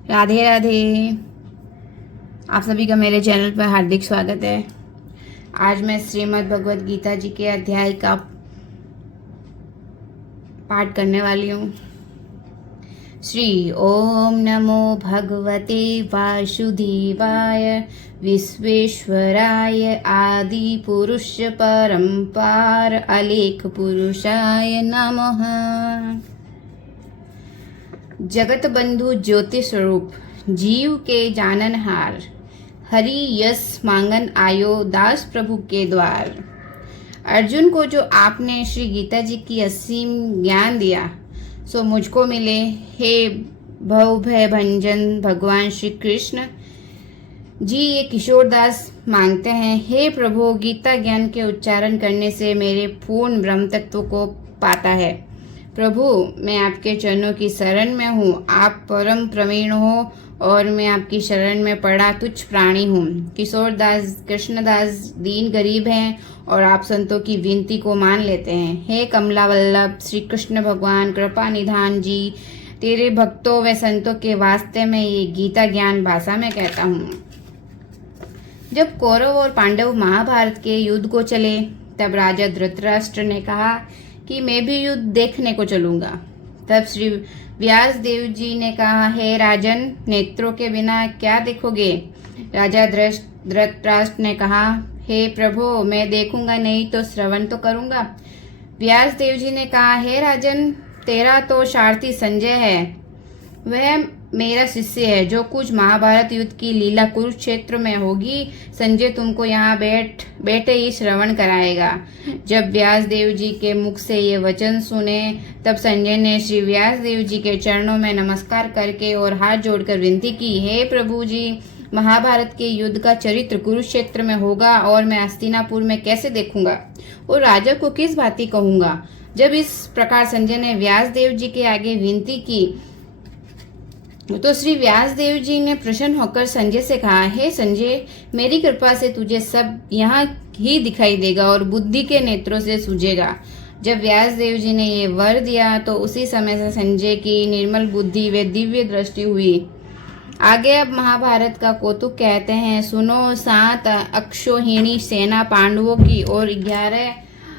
राधे राधे। आप सभी का मेरे चैनल पर हार्दिक स्वागत है। आज मैं श्रीमद् भगवद गीता जी के अध्याय का पाठ करने वाली हूँ। श्री ओम नमो भगवते वासुदेवाय विश्वेश्वराय आदि पुरुष परंपार अलेख पुरुषाय नमः। जगत बंधु ज्योति स्वरूप जीव के जाननहार हरि यश मांगन आयो दास प्रभु के द्वार। अर्जुन को जो आपने श्री गीता जी की असीम ज्ञान दिया सो मुझको मिले। हे भव भय भंजन भगवान श्री कृष्ण जी ये किशोरदास मांगते हैं, हे प्रभु गीता ज्ञान के उच्चारण करने से मेरे पूर्ण ब्रह्म तत्व को पाता है। प्रभु मैं आपके चरणों की शरण में हूँ। आप परम प्रवीण हो और मैं आपकी शरण में पड़ा तुच्छ प्राणी हूँ। किशोरदास कृष्णदास दीन गरीब हैं और आप संतों की विनती को मान लेते हैं। हे कमला वल्लभ श्री कृष्ण भगवान कृपा निधान जी, तेरे भक्तों व संतों के वास्ते में ये गीता ज्ञान भाषा में कहता हूँ। जब कौरव और पांडव महाभारत के युद्ध को चले तब राजा धृतराष्ट्र ने कहा कि मैं भी युद्ध देखने को चलूंगा। तब श्री व्यास देव जी ने कहा, हे राजन नेत्रों के बिना क्या देखोगे। राजा धृतराष्ट्र ने कहा, हे प्रभु मैं देखूंगा नहीं तो श्रवण तो करूंगा। व्यास देव जी ने कहा, हे राजन तेरा तो सारथी संजय है, वह मेरा शिष्य है। जो कुछ महाभारत युद्ध की लीला कुरुक्षेत्र में होगी संजय तुमको यहाँ बैठे ही श्रवण कराएगा। जब व्यास देव जी के मुख से ये वचन सुने तब संजय ने श्री व्यास देव जी के चरणों में नमस्कार करके और हाथ जोड़कर विनती की, हे प्रभु जी महाभारत के युद्ध का चरित्र कुरुक्षेत्र में होगा और मैं हस्तिनापुर में कैसे देखूंगा और राजा को किस भांति कहूंगा। जब इस प्रकार संजय ने व्यास देव जी के आगे विनती की तो श्री व्यास देव जी ने प्रसन्न होकर संजय से कहा, हे संजय मेरी कृपा से तुझे सब यहाँ ही दिखाई देगा और बुद्धि के नेत्रों से सूझेगा। जब व्यास देव जी ने ये वर दिया तो उसी समय से संजय की निर्मल बुद्धि व दिव्य दृष्टि हुई। आगे अब महाभारत का कौतुक कहते हैं, सुनो। 7 अक्षौहिणी सेना पांडवों की और 11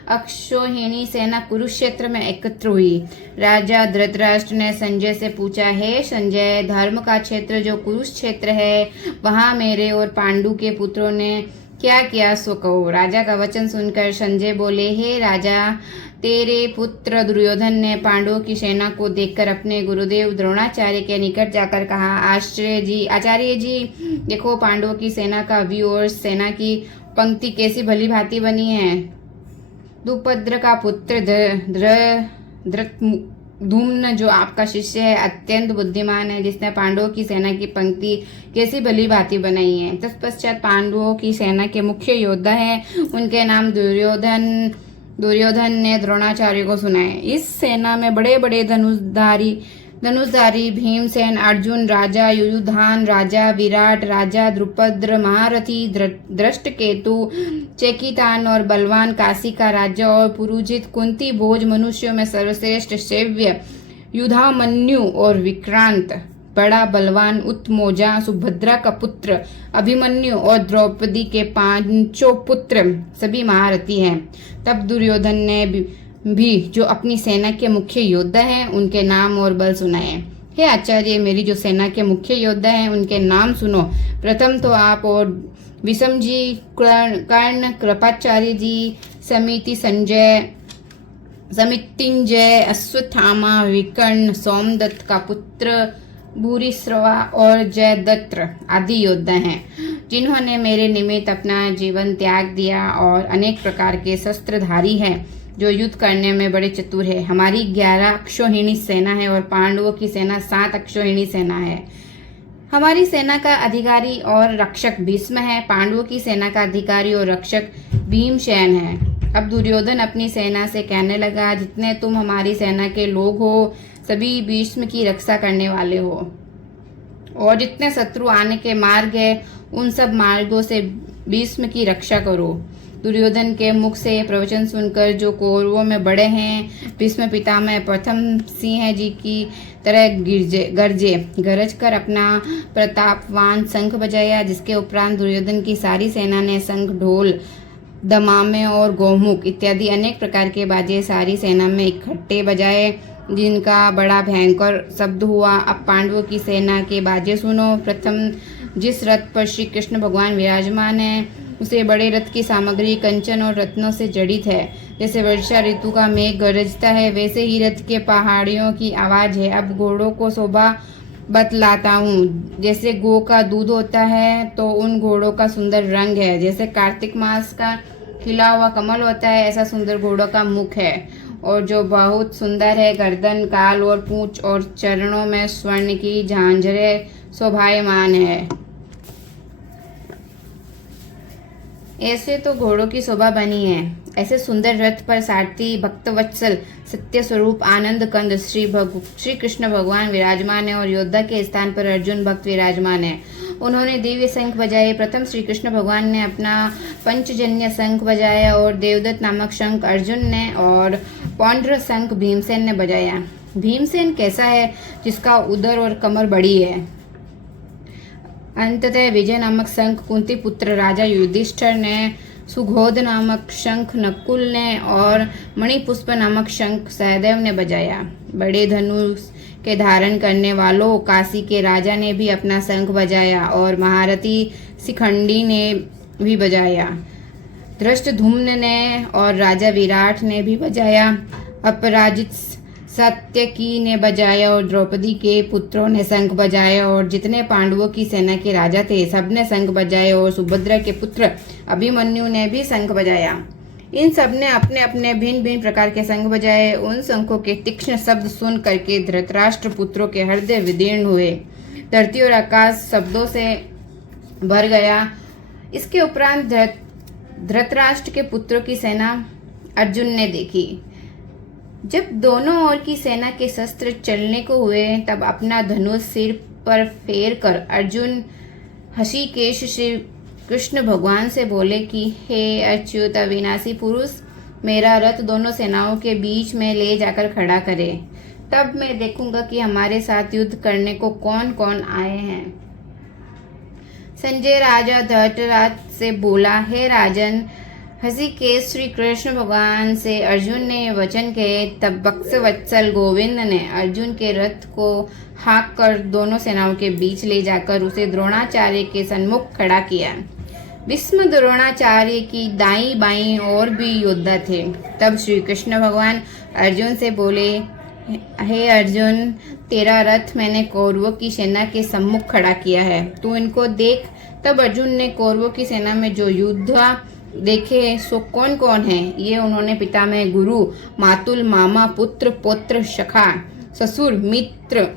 अक्षौहिणी सेना कुरुक्षेत्र में एकत्र हुई। राजा धृतराष्ट्र ने संजय से पूछा, हे संजय धर्म का क्षेत्र जो कुरुक्षेत्र है वहां मेरे और पांडु के पुत्रों ने क्या किया सो कहो। राजा का वचन सुनकर संजय बोले, हे राजा तेरे पुत्र दुर्योधन ने पांडवों की सेना को देखकर अपने गुरुदेव द्रोणाचार्य के निकट जाकर कहा, आचार्य जी देखो पांडवों की सेना का व्यू और सेना की पंक्ति कैसी भली भांति बनी है। दुपद्र का पुत्र धृष्टद्युम्न जो आपका शिष्य है अत्यंत बुद्धिमान है, जिसने पांडवों की सेना की पंक्ति कैसी भली भांति बनाई है। तत्पश्चात पांडवों की सेना के मुख्य योद्धा हैं, उनके नाम दुर्योधन ने द्रोणाचार्य को सुनाए। इस सेना में बड़े बड़े धनुषधारी भीमसेन, अर्जुन, राजा युयुधान, राजा विराट, राजा द्रुपद, महारथी दृष्टकेतु, चेकितान और बलवान काशी का राजा और पुरुजित, कुंती भोज मनुष्यों में सर्वश्रेष्ठ शैव्य, युधामन्यु और विक्रांत, बड़ा बलवान उत्मोजा, सुभद्रा का पुत्र अभिमन्यु और द्रौपदी के 5 पुत्र सभी महारथी हैं। तब दुर्योधन ने भी जो अपनी सेना के मुख्य योद्धा हैं उनके नाम और बल सुनाए। हे आचार्य मेरी जो सेना के मुख्य योद्धा हैं उनके नाम सुनो। प्रथम तो आप और विषम जी, कर्ण, कृपाचार्य जी, समितिंजय, अश्वत्थामा, विकर्ण, सोमदत्त का पुत्र भूरिश्रवा और जयद्रथ आदि योद्धा हैं, जिन्होंने मेरे निमित्त अपना जीवन त्याग दिया और अनेक प्रकार के शस्त्रधारी हैं जो युद्ध करने में बड़े चतुर है। हमारी 11 अक्षौहिणी सेना है और पांडवों की सेना 7 अक्षौहिणी सेना है। हमारी सेना का अधिकारी और रक्षक भीष्म है, पांडवों की सेना का अधिकारी और रक्षक भीमसेन है। अब दुर्योधन अपनी सेना से कहने लगा, जितने तुम हमारी सेना के लोग हो सभी भीष्म की रक्षा करने वाले हो और जितने शत्रु आने के मार्ग है उन सब मार्गों से भीष्म की रक्षा करो। दुर्योधन के मुख से प्रवचन सुनकर जो कौरवों में बड़े हैं भीष्म पितामह प्रथम सिंह जी की तरह गरज कर अपना प्रतापवान शंख बजाया, जिसके उपरांत दुर्योधन की सारी सेना ने शंख, ढोल, दमामे और गोमुख इत्यादि अनेक प्रकार के बाजे सारी सेना में इकट्ठे बजाए, जिनका बड़ा भयंकर शब्द हुआ। अब पांडवों की सेना के बाजे सुनो। प्रथम जिस रथ पर श्री कृष्ण भगवान विराजमान है उसे बड़े रथ की सामग्री कंचन और रत्नों से जड़ित है। जैसे वर्षा ऋतु का मेघ गरजता है वैसे ही रथ के पहाड़ियों की आवाज है। अब घोड़ों को शोभा बतलाता हूँ। जैसे गो का दूध होता है तो उन घोड़ों का सुंदर रंग है। जैसे कार्तिक मास का खिला हुआ कमल होता है ऐसा सुंदर घोड़ों का मुख है, और जो बहुत सुंदर है। गर्दन, काल और पूंछ और चरणों में स्वर्ण की झांझरें शोभायमान है। ऐसे तो घोड़ों की शोभा बनी है। ऐसे सुंदर रथ पर सारथी भक्तवत्सल सत्य स्वरूप आनंद कंद श्री कृष्ण भगवान विराजमान है, और योद्धा के स्थान पर अर्जुन भक्त विराजमान है। उन्होंने दिव्य शंख बजाए। प्रथम श्री कृष्ण भगवान ने अपना पंचजन्य शंख बजाया, और देवदत्त नामक शंख अर्जुन ने, और पौंड्र शंख भीमसेन ने बजाया। भीमसेन कैसा है? जिसका उदर और कमर बड़ी है। अंततः विजय नामक शंख कुंती पुत्र राजा युधिष्ठिर ने, सुघोध नामक शंख नकुल ने, और मणिपुष्प नामक शंख सहदेव ने बजाया। बड़े धनुष के धारण करने वालों काशी के राजा ने भी अपना शंख बजाया, और महारथी शिखंडी ने भी बजाया। धृष्टद्युम्न ने और राजा विराट ने भी बजाया। अपराजित सात्यकी ने बजाया, और द्रौपदी के पुत्रों ने शंख बजाया, और जितने पांडवों की सेना के राजा थे सबने शंख बजाए, और सुभद्रा के पुत्र अभिमन्यु ने भी शंख बजाया। इन सब ने अपने अपने भिन्न भिन्न प्रकार के शंख बजाए। उन शंखों के तीक्ष्ण शब्द सुन करके धृतराष्ट्र पुत्रों के हृदय विदीर्ण हुए। धरती और आकाश शब्दों से भर गया। इसके उपरांत धृतराष्ट्र के पुत्रों की सेना अर्जुन ने देखी। जब दोनों ओर की सेना के शस्त्र चलने को हुए तब अपना धनुष सिर पर फेर कर अर्जुन हृषिकेश श्री कृष्ण भगवान से बोले कि हे अच्युत अविनाशी पुरुष, मेरा रथ दोनों सेनाओं के बीच में ले जाकर खड़ा करे, तब मैं देखूंगा कि हमारे साथ युद्ध करने को कौन कौन आए हैं। संजय राजा धृतराष्ट्र से बोला, हे राजन हृषिकेश, श्री कृष्ण भगवान से अर्जुन ने वचन कहे। तब भक्तवत्सल गोविंद ने अर्जुन के रथ को हाँक कर दोनों सेनाओं के बीच ले जाकर उसे द्रोणाचार्य के सन्मुख खड़ा किया। भीष्म द्रोणाचार्य की दाईं बाईं और भी योद्धा थे। तब श्री कृष्ण भगवान अर्जुन से बोले, हे अर्जुन, तेरा रथ मैंने कौरवों की सेना के सम्मुख खड़ा किया है, तू इनको देख। तब अर्जुन ने कौरवों की सेना में जो योद्धा देखे सो कौन कौन है, ये उन्होंने पितामह, गुरु, मातुल, मामा, पुत्र, पौत्र, सखा, ससुर, मित्र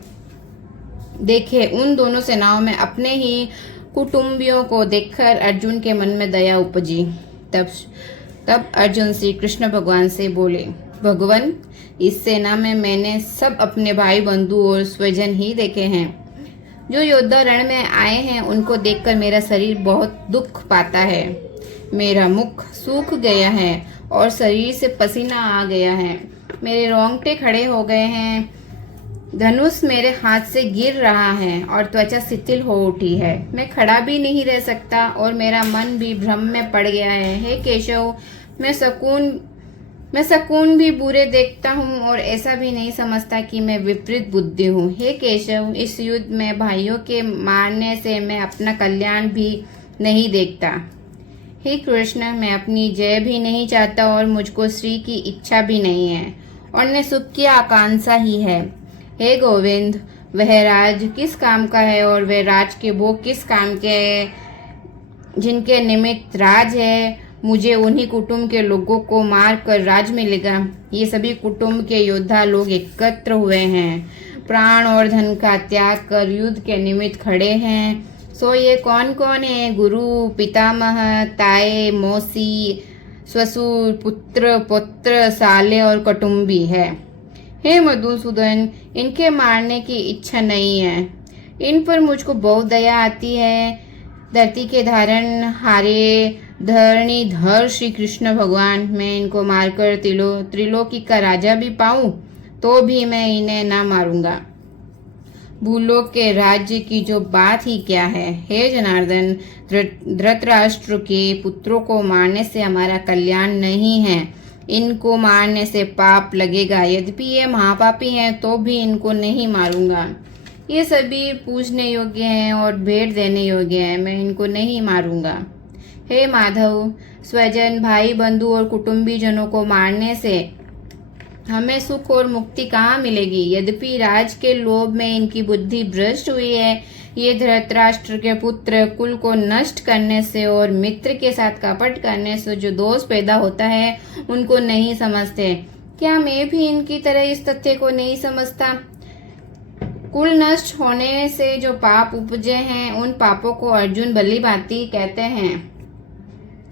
देखे। उन दोनों सेनाओं में अपने ही कुटुंबियों को देखकर अर्जुन के मन में दया उपजी। तब अर्जुन श्री कृष्ण भगवान से बोले, भगवान, इस सेना में मैंने सब अपने भाई बंधु और स्वजन ही देखे हैं। जो योद्धा रण में आए हैं उनको देखकर मेरा शरीर बहुत दुख पाता है। मेरा मुख सूख गया है और शरीर से पसीना आ गया है। मेरे रोंगटे खड़े हो गए हैं। धनुष मेरे हाथ से गिर रहा है और त्वचा शिथिल हो उठी है। मैं खड़ा भी नहीं रह सकता और मेरा मन भी भ्रम में पड़ गया है। हे केशव, मैं शकुन भी बुरे देखता हूँ और ऐसा भी नहीं समझता कि मैं विपरीत बुद्धि हूँ। हे केशव, इस युद्ध में भाइयों के मारने से मैं अपना कल्याण भी नहीं देखता। हे कृष्ण, मैं अपनी जय भी नहीं चाहता और मुझको श्री की इच्छा भी नहीं है और न सुख की आकांक्षा ही है। हे गोविंद, वह राज किस काम का है और वह राज के भोग किस काम के है जिनके निमित्त राज है? मुझे उन्हीं कुटुंब के लोगों को मार कर राज मिलेगा। ये सभी कुटुंब के योद्धा लोग एकत्र हुए हैं, प्राण और धन का त्याग कर युद्ध के निमित्त खड़े हैं। सो ये कौन कौन है? गुरु, पितामह, ताए, मौसी, ससुर, पुत्र, पौत्र, साले और कुटुंबी है। हे मधुसूदन, इनके मारने की इच्छा नहीं है। इन पर मुझको बहुत दया आती है। धरती के धारण हारे धरणीधर श्री कृष्ण भगवान, मैं इनको मारकर त्रिलोकी का राजा भी पाऊं तो भी मैं इन्हें ना मारूंगा। भूलोक के राज्य की जो बात ही क्या है। हे जनार्दन, धृतराष्ट्र के पुत्रों को मारने से हमारा कल्याण नहीं है, इनको मारने से पाप लगेगा। यद्यपि ये महापापी हैं तो भी इनको नहीं मारूंगा। ये सभी पूजने योग्य हैं और भेंट देने योग्य हैं, मैं इनको नहीं मारूंगा। हे माधव, स्वजन, भाई बंधु और कुटुंबी जनों को मारने से हमें सुख और मुक्ति कहाँ मिलेगी। यद्यपि राज के लोभ में इनकी बुद्धि भ्रष्ट हुई है, ये धृतराष्ट्र के पुत्र कुल को नष्ट करने से और मित्र के साथ कपट करने से जो दोष पैदा होता है उनको नहीं समझते। क्या मैं भी इनकी तरह इस तथ्य को नहीं समझता? कुल नष्ट होने से जो पाप उपजे हैं उन पापों को अर्जुन भली भांति कहते हैं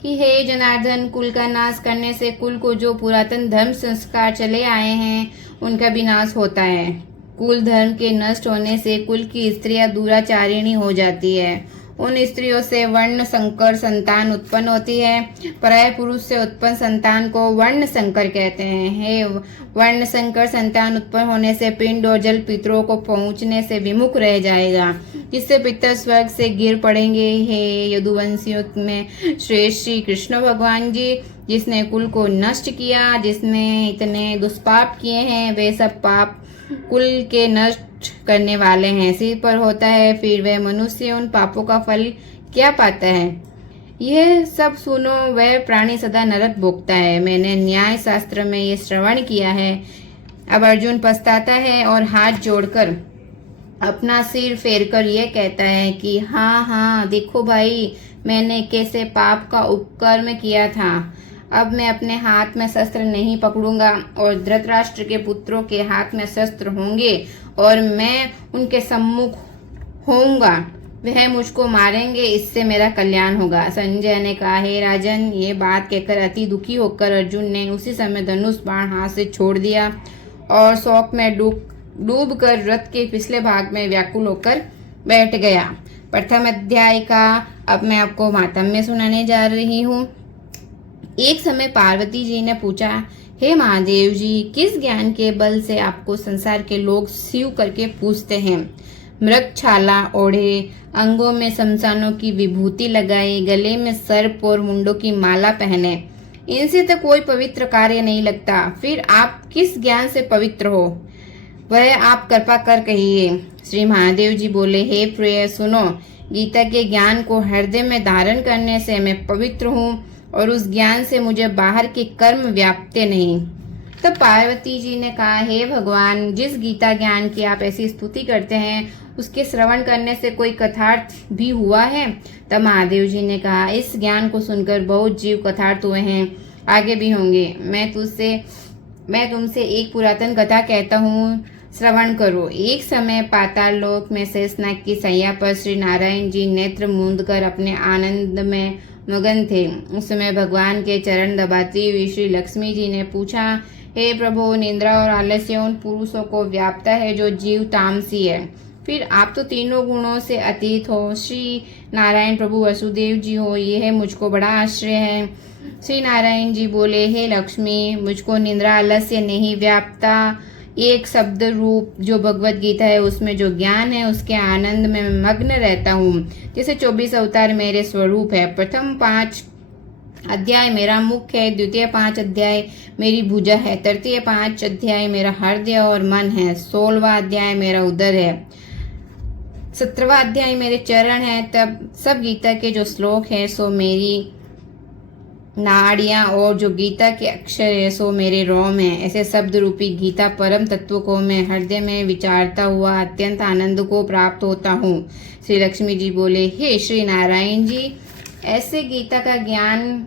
कि हे जनार्दन, कुल का नाश करने से कुल को जो पुरातन धर्म संस्कार चले आए हैं उनका भी नाश होता है। कुल धर्म के नष्ट होने से कुल की स्त्रियां दुराचारिणी हो जाती है। उन स्त्रियों से वर्ण संकर संतान उत्पन्न होती है। पराय पुरुष से उत्पन्न संतान को वर्ण संकर कहते हैं। हे वर्ण संकर संतान उत्पन्न होने से पिंड और जल पितरों को पहुंचने से विमुख रह जाएगा, जिससे पितर स्वर्ग से गिर पड़ेंगे। हे यदुवंशियों में श्रेष्ठ श्री कृष्ण भगवान जी, जिसने कुल को नष्ट किया, जिसने इतने दुष्पाप किए हैं, वे सब पाप कुल के नष्ट करने वाले हैं सिर पर होता है। फिर वह मनुष्य उन पापों का फल क्या पाता है? यह सब सुनो, वह प्राणी सदा नरक भोगता है। मैंने न्याय शास्त्र में ये श्रवण किया है। अब अर्जुन पछताता है और हाथ जोड़कर अपना सिर फेरकर यह कहता है कि हाँ, देखो भाई, मैंने कैसे पाप का उपकर्म किया था। अब मैं अपने हाथ में शस्त्र नहीं पकड़ूंगा और धृतराष्ट्र के पुत्रों के हाथ में शस्त्र होंगे और मैं उनके सम्मुख होऊंगा। वह मुझको मारेंगे, इससे मेरा कल्याण होगा। संजय ने कहा, हे राजन, ये बात कहकर अति दुखी होकर अर्जुन ने उसी समय धनुष बाण हाथ से छोड़ दिया और शोक में डूब कर रथ के पिछले भाग में व्याकुल होकर बैठ गया। प्रथम अध्याय का अब मैं आपको मातम्य सुनाने जा रही हूँ। एक समय पार्वती जी ने पूछा, हे महादेव जी, किस ज्ञान के बल से आपको संसार के लोग शिव करके पूछते हैं? मृग छाला ओढ़े, अंगों में शमशानों की विभूति लगाई, गले में सर्प और मुंडों की माला पहने, इनसे तो कोई पवित्र कार्य नहीं लगता। फिर आप किस ज्ञान से पवित्र हो, वह आप कृपा कर कहिए। श्री महादेव जी बोले, हे प्रिय, सुनो, गीता के ज्ञान को हृदय में धारण करने से मैं पवित्र हूँ और उस ज्ञान से मुझे बाहर के कर्म व्यापते नहीं। तब पार्वती जी ने कहा, हे भगवान, जिस गीता ज्ञान की आप ऐसी स्तुति करते हैं उसके श्रवण करने से कोई कथार्थ भी हुआ है? तब महादेव जी ने कहा, इस ज्ञान को सुनकर बहुत जीव कथार्थ हुए हैं, आगे भी होंगे। मैं तुमसे एक पुरातन कथा कहता हूँ, श्रवण करो। एक समय पाताल लोक में शेषनाग की सैया पर श्री नारायण जी नेत्र मूंद कर अपने आनंद में मगन थे। उस समय भगवान के चरण दबाती हुई श्री लक्ष्मी जी ने पूछा, हे प्रभु, निद्रा और आलस्य उन पुरुषों को व्यापता है जो जीव तामसी है, फिर आप तो तीनों गुणों से अतीत हो। श्री नारायण प्रभु वसुदेव जी हो, यह मुझको बड़ा आश्चर्य है। श्री नारायण जी बोले, हे लक्ष्मी, मुझको निद्रा आलस्य नहीं व्यापता। एक शब्द रूप जो भगवत गीता है उसमें जो ज्ञान है उसके आनंद में मैं मग्न रहता हूँ। जैसे 24 अवतार मेरे स्वरूप है। प्रथम 5 अध्याय मेरा मुख है, द्वितीय 5 अध्याय मेरी भुजा है, तृतीय 5 अध्याय मेरा हृदय और मन है, 16वां अध्याय मेरा उदर है, 17वां अध्याय मेरे चरण है। तब सब गीता के जो श्लोक है सो मेरी नाड़ियाँ और जो गीता के अक्षर है सो मेरे रोम है। ऐसे शब्द रूपी गीता परम तत्व को मैं हृदय में विचारता हुआ अत्यंत आनंद को प्राप्त होता हूँ। श्री लक्ष्मी जी बोले, हे श्री नारायण जी, ऐसे गीता का ज्ञान,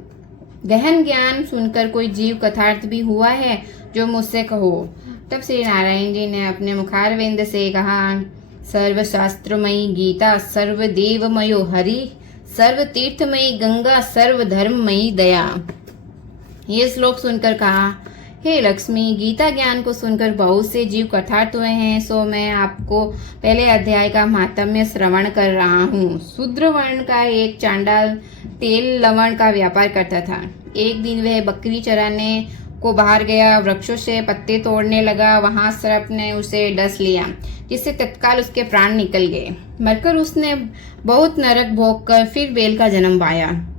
गहन ज्ञान सुनकर कोई जीव कथार्थ भी हुआ है जो मुझसे कहो। तब श्री नारायण जी ने अपने मुखारविंद से कहा, सर्वशास्त्रमयी गीता, सर्वदेवमयो हरि, सर्व तीर्थमयी गंगा, सर्व धर्ममयी दया। ये श्लोक सुनकर कहा, हे लक्ष्मी, गीता ज्ञान को सुनकर बहुत से जीव कृतार्थ हुए हैं, सो मैं आपको पहले अध्याय का महात्म्य श्रवण कर रहा हूँ। शूद्र वर्ण का एक चांडाल तेल लवण का व्यापार करता था। एक दिन वह बकरी चराने को बाहर गया, वृक्षों से पत्ते तोड़ने लगा। वहां सर्प ने उसे डस लिया, जिससे तत्काल उसके प्राण निकल गए। मरकर उसने बहुत नरक भोग कर फिर बेल का जन्म पाया।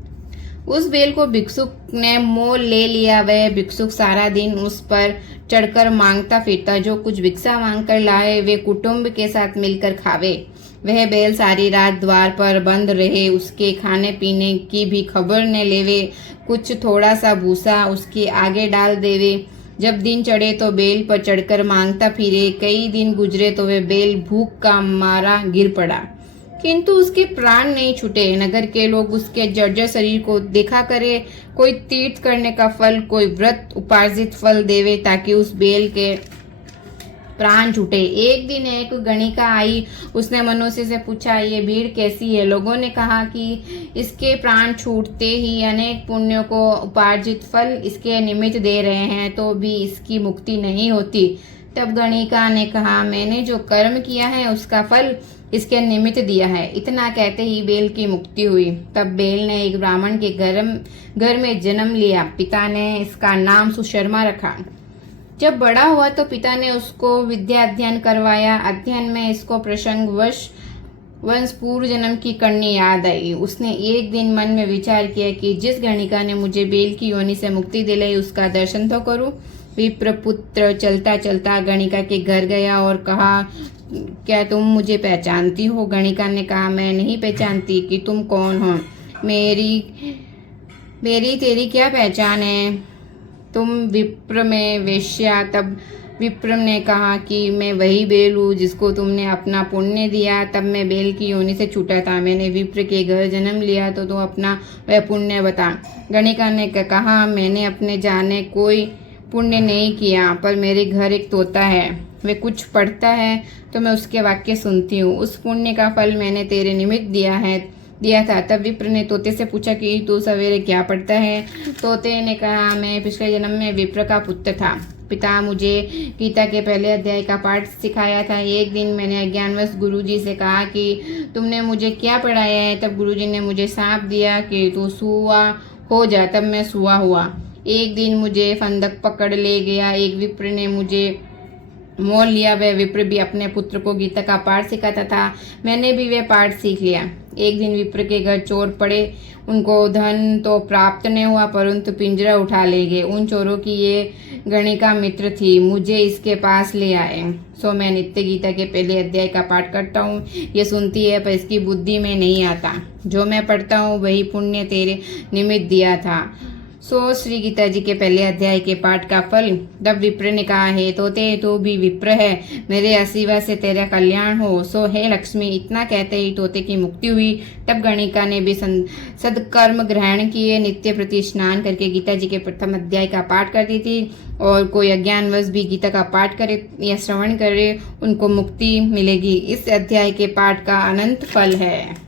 उस बेल को भिक्षुक ने मोल ले लिया। वह भिक्षुक सारा दिन उस पर चढ़कर मांगता फिरता। जो कुछ भिक्षा मांगकर लाए वे कुटुंब के साथ मिलकर खावे। वह बैल सारी रात द्वार पर बंद रहे, उसके खाने पीने की भी खबर न लेवे। कुछ थोड़ा सा भूसा उसके आगे डाल देवे। जब दिन चढ़े तो बेल पर चढ़कर मांगता फिरे। कई दिन गुजरे तो वह बैल भूख का मारा गिर पड़ा, किंतु उसके प्राण नहीं छूटे। नगर के लोग उसके जर्जर शरीर को देखा करे। कोई तीर्थ करने का फल, कोई व्रत उपार्जित फल देवे, ताकि उस बेल के प्राण छूटे। एक दिन एक गणिका आई। उसने मनुष्य से पूछा, ये भीड़ कैसी है? लोगों ने कहा कि इसके प्राण छूटते ही अनेक पुण्यों को उपार्जित फल इसके निमित्त दे रहे हैं, तो भी इसकी मुक्ति नहीं होती। तब गणिका ने कहा, मैंने जो कर्म किया है उसका फल इसके निमित्त दिया है। इतना कहते ही बेल की मुक्ति हुई। तब बेल ने एक ब्राह्मण के घर में जन्म लिया। पिता ने इसका नाम सुशर्मा रखा। जब बड़ा हुआ तो पिता ने उसको विद्या अध्ययन करवाया। अध्ययन में इसको प्रसंग वंश पूर्व जन्म की करनी याद आई। उसने एक दिन मन में विचार किया कि जिस गणिका ने मुझे बेल की योनि से मुक्ति दिलाई, उसका दर्शन तो करूं। विप्रपुत्र चलता चलता गणिका के घर गया और कहा, क्या तुम मुझे पहचानती हो? गणिका ने कहा, मैं नहीं पहचानती कि तुम कौन हो। मेरी तेरी क्या पहचान है? तुम विप्र में वेश्या। तब विप्र ने कहा कि मैं वही बेल हूँ जिसको तुमने अपना पुण्य दिया। तब मैं बेल की योनि से छूटा था। मैंने विप्र के घर जन्म लिया, तो तुम अपना वह पुण्य बता। गणिका ने कहा, मैंने अपने जाने कोई पुण्य नहीं किया, पर मेरे घर एक तोता है। वे कुछ पढ़ता है तो मैं उसके वाक्य सुनती हूँ। उस पुण्य का फल मैंने तेरे निमित्त दिया था। तब विप्र ने तोते से पूछा कि तू सवेरे क्या पढ़ता है? तोते ने कहा, मैं पिछले जन्म में विप्र का पुत्र था। पिता मुझे गीता के पहले अध्याय का पाठ सिखाया था। एक दिन मैंने अज्ञानवश गुरुजी से कहा कि तुमने मुझे क्या पढ़ाया है? तब गुरुजी ने मुझे सांप दिया कि तू सुआ हो जा। तब मैं सुआ हुआ। एक दिन मुझे फंदक पकड़ ले गया। एक विप्र ने मुझे मोल लिया। वह विप्र भी अपने पुत्र को गीता का पाठ सिखाता था। मैंने भी वह पाठ सीख लिया। एक दिन विप्र के घर चोर पड़े। उनको धन तो प्राप्त नहीं हुआ, परंतु पिंजरा उठा ले गए। उन चोरों की ये गणिका मित्र थी। मुझे इसके पास ले आए। सो मैं नित्य गीता के पहले अध्याय का पाठ करता हूँ। ये सुनती है, पर इसकी बुद्धि में नहीं आता। जो मैं पढ़ता हूँ वही पुण्य तेरे निमित्त दिया था। सो श्री गीता जी के पहले अध्याय के पाठ का फल। तब विप्र ने कहा, हे तोते, तू भी विप्र है, मेरे आशीर्वाद से तेरा कल्याण हो। सो हे लक्ष्मी। इतना कहते ही तोते की मुक्ति हुई। तब गणिका ने भी सदकर्म ग्रहण किए। नित्य प्रति स्नान करके गीता जी के प्रथम अध्याय का पाठ करती थी। और कोई अज्ञानवश भी गीता का पाठ करे या श्रवण करे, उनको मुक्ति मिलेगी। इस अध्याय के पाठ का अनंत फल है।